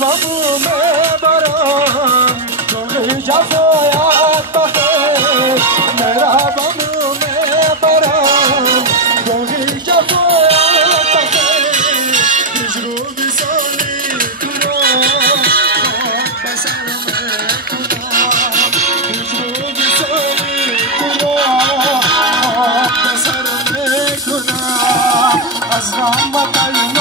بابو میبرم جوری جفایت بخیر میرا بابو میبرم جوری جفایت بخیر هجرو بسالی کنم بسر میکنم هجرو بسالی کنم بسر میکنم از غم و قلب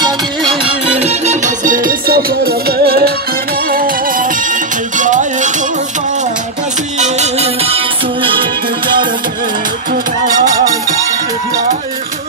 زمین از به سفر میکنم که جای قربانسی سوی دیگر میکنم که جای